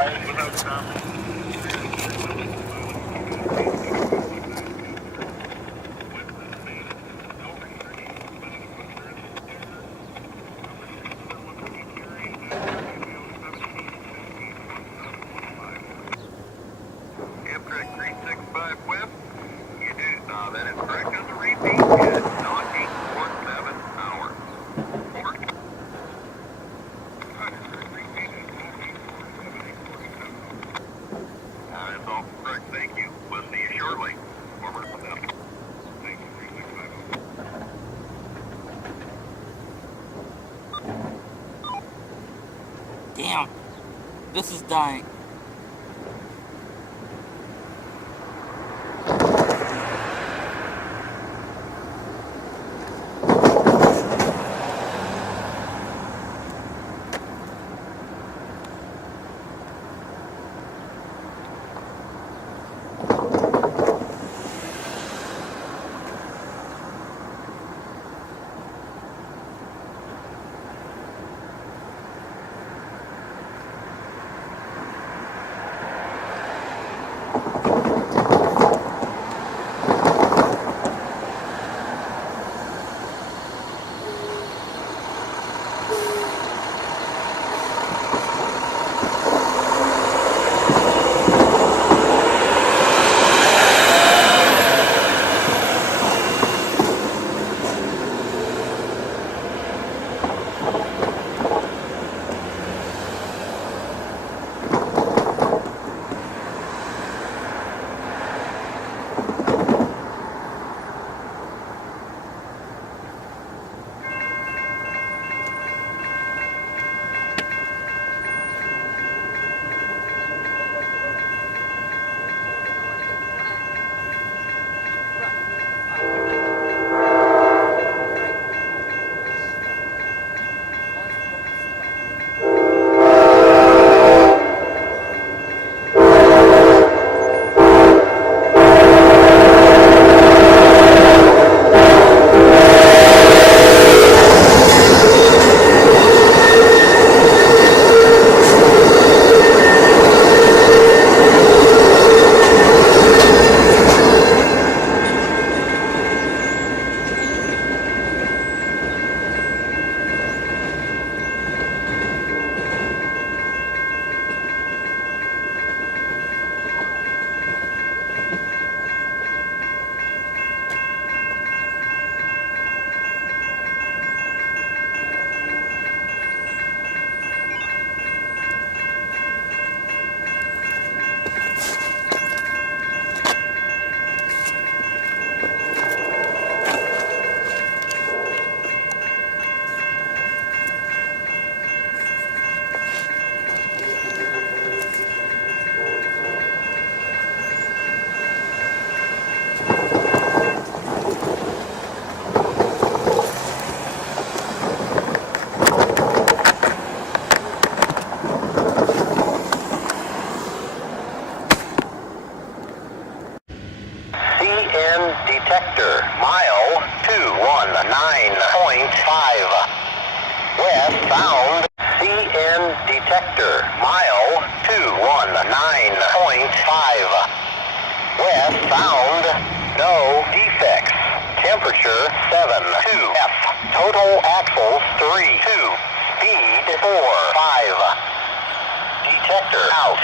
Without stopping. Amtrak 365 West. You do. That is correct on the repeat. It's not 817 hours. Over. That's all correct. Thank you. We'll see you shortly. Forward from them. Thank you. 365. Damn. This is dying. CN detector, mile 219.5. Westbound. CN detector, mile 219.5. Westbound. No defects. Temperature 72F. Total axles 32. Speed 45. Detector out.